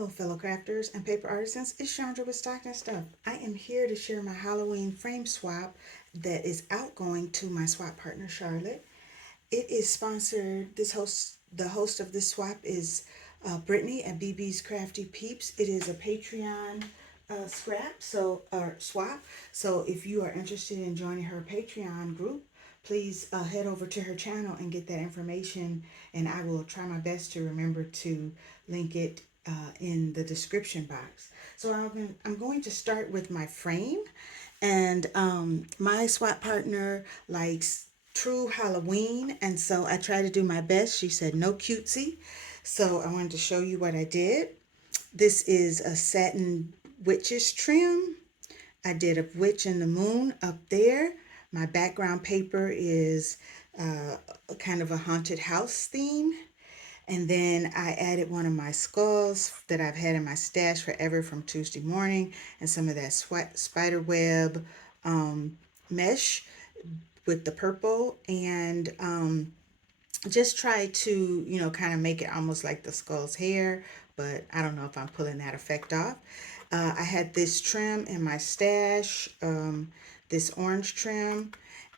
Hello, fellow crafters and paper artisans. It's Chandra with Stock and Stuff. I am here to share my Halloween frame swap that is outgoing to my swap partner, Charlotte. It is sponsored. The host of this swap is Brittany at BB's Crafty Peeps. It is a Patreon swap. So if you are interested in joining her Patreon group, please head over to her channel and get that information. And I will try my best to remember to link it in the description box. So I'm going to start with my frame. And my swap partner likes true Halloween, and so I try to do my best. She said no cutesy, so I wanted to show you what I did. This is a satin witch's trim. I did a witch and the moon up there. My background paper is kind of a haunted house theme. And then I added one of my skulls that I've had in my stash forever from Tuesday morning, and some of that spider web mesh with the purple, and just try to, kind of make it almost like the skull's hair, but I don't know if I'm pulling that effect off. I had this trim in my stash, this orange trim,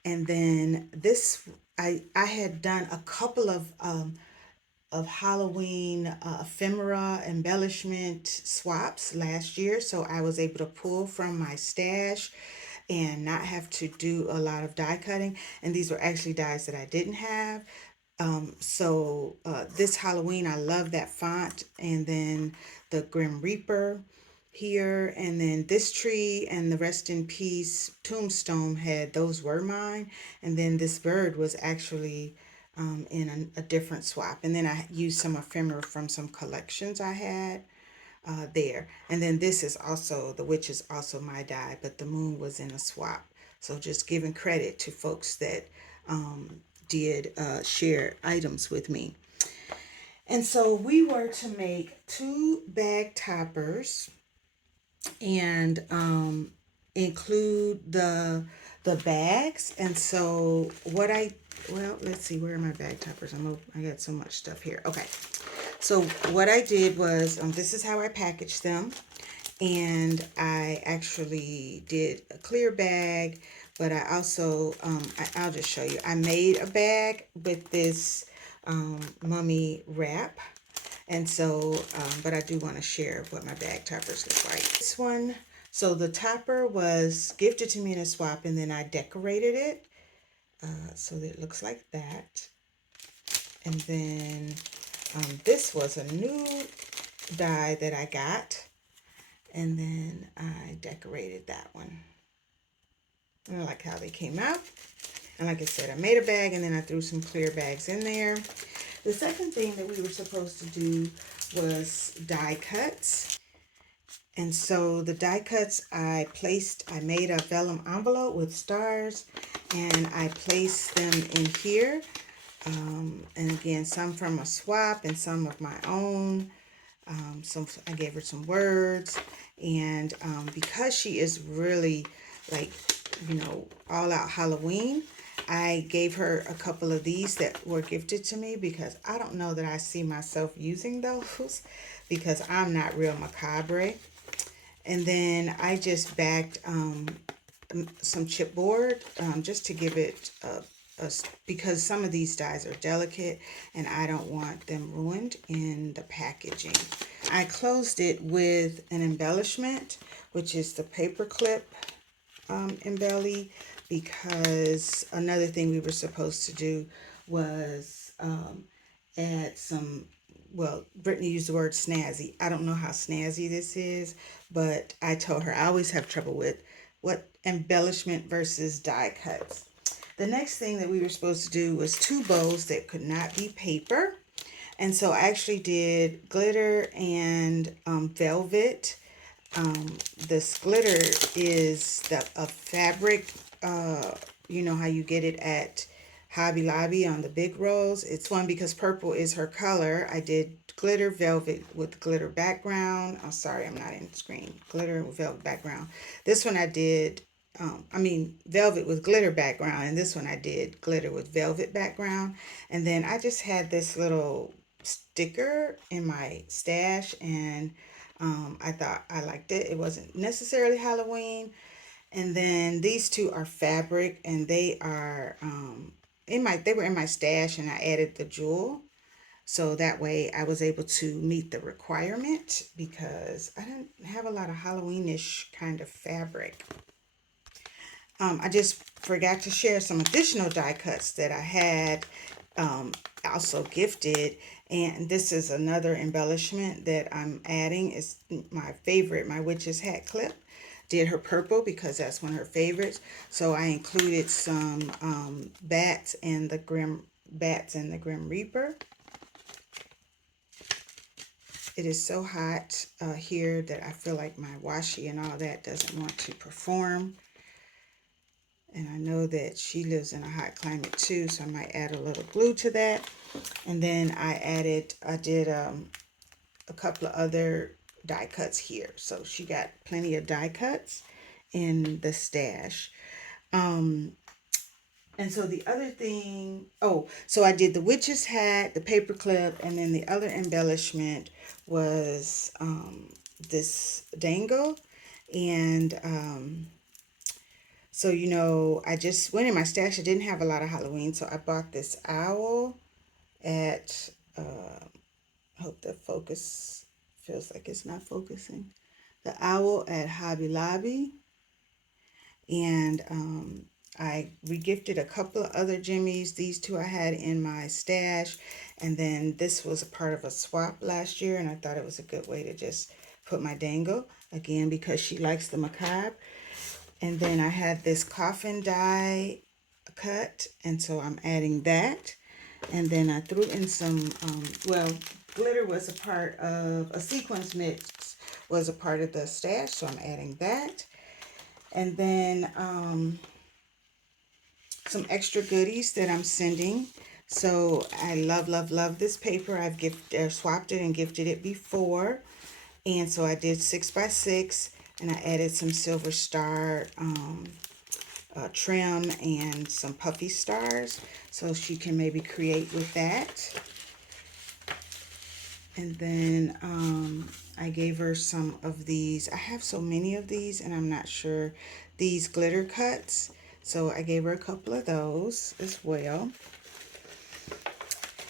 and then this, I had done a couple of Halloween ephemera embellishment swaps last year, so I was able to pull from my stash and not have to do a lot of die cutting. And these were actually dies that I didn't have. This Halloween, I love that font, and then the Grim Reaper here, and then this tree and the Rest in Peace tombstone head, those were mine. And then this bird was actually in a different swap. And then I used some ephemera from some collections I had there. And then this is also, the witch is also my die, but the moon was in a swap. So just giving credit to folks that did share items with me. And so we were to make 2 bag toppers and include the bags. And so let's see, where are my bag toppers? I got so much stuff here. Okay. So what I did was, this is how I packaged them. And I actually did a clear bag, but I also, I'll just show you. I made a bag with this mummy wrap. And so, but I do want to share what my bag toppers look like. This one, so the topper was gifted to me in a swap, and then I decorated it. So that it looks like that. And then this was a new die that I got. And then I decorated that one. And I like how they came out. And like I said, I made a bag, and then I threw some clear bags in there. The second thing that we were supposed to do was die cuts. And so the die cuts I made a vellum envelope with stars, and I placed them in here. And again, some from a swap and some of my own. I gave her some words, and because she is really like, all out Halloween, I gave her a couple of these that were gifted to me, because I don't know that I see myself using those because I'm not real macabre. And then I just backed some chipboard just to give it because some of these dies are delicate and I don't want them ruined in the packaging. I closed it with an embellishment, which is the paper clip embelly, because another thing we were supposed to do was add some, well, Brittany used the word snazzy. I don't know how snazzy this is, but I told her I always have trouble with what embellishment versus die cuts. The next thing that we were supposed to do was 2 bows that could not be paper. And so I actually did glitter and velvet. This glitter is a fabric, you know how you get it at Hobby Lobby on the big rolls. It's one because purple is her color. I did glitter velvet with glitter background. Oh, sorry, I'm not in the screen. Glitter with velvet background. This one I did, velvet with glitter background. And this one I did glitter with velvet background. And then I just had this little sticker in my stash, and I thought I liked it. It wasn't necessarily Halloween. And then these two are fabric, and they are they were in my stash, and I added the jewel. So that way I was able to meet the requirement because I didn't have a lot of Halloweenish kind of fabric. I just forgot to share some additional die cuts that I had um, also gifted. And this is another embellishment that I'm adding. It's my favorite, my witch's hat clip. Did her purple because that's one of her favorites. So I included some bats and the Grim Reaper. It is so hot here that I feel like my washi and all that doesn't want to perform. And I know that she lives in a hot climate too, so I might add a little glue to that. And then I did a couple of other die cuts here. So she got plenty of die cuts in the stash. And so the other thing, so I did the witch's hat, the paper clip, and then the other embellishment was this dangle. And so, I just went in my stash. I didn't have a lot of Halloween, so I bought this owl at, hope the focus feels like it's not focusing. The owl at Hobby Lobby. And I regifted a couple of other jimmies. These two I had in my stash. And then this was a part of a swap last year, and I thought it was a good way to just put my dangle, again, because she likes the macabre. And then I had this coffin die cut, and so I'm adding that. And then I threw in some, glitter was a part of, a sequence mix was a part of the stash, so I'm adding that. And then some extra goodies that I'm sending. So I love, love, love this paper. I've swapped it and gifted it before. And so I did 6x6, and I added some silver star trim and some puffy stars, so she can maybe create with that. And then I gave her some of these. I have so many of these, and I'm not sure. These glitter cuts. So I gave her a couple of those as well.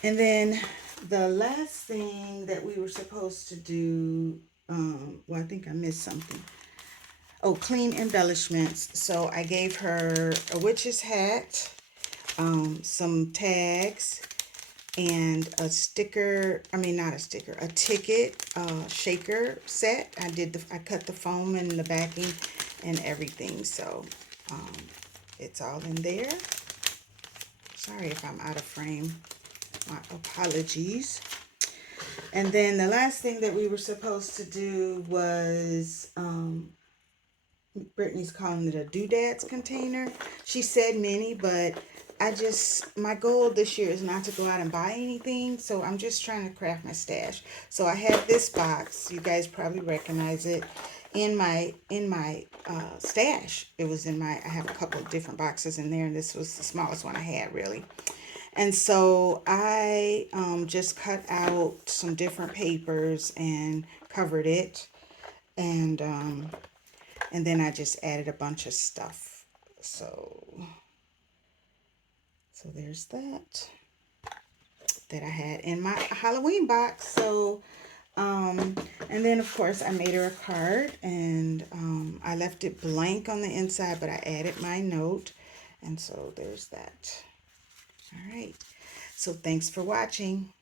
And then the last thing that we were supposed to do, I think I missed something. Oh, clean embellishments. So I gave her a witch's hat, some tags, and a sticker, not a sticker, a ticket shaker set. I cut the foam and the backing and everything, so it's all in there. Sorry if I'm out of frame. My apologies. And then the last thing that we were supposed to do was, Brittany's calling it a doodads container. She said mini, but my goal this year is not to go out and buy anything, so I'm just trying to craft my stash. So I have this box. You guys probably recognize it. In my stash. I have a couple of different boxes in there, and this was the smallest one I had, really. And so I just cut out some different papers and covered it, and then I just added a bunch of stuff. So there's that I had in my Halloween box. So and then of course I made her a card, and I left it blank on the inside, but I added my note, and so there's that. All right, so thanks for watching.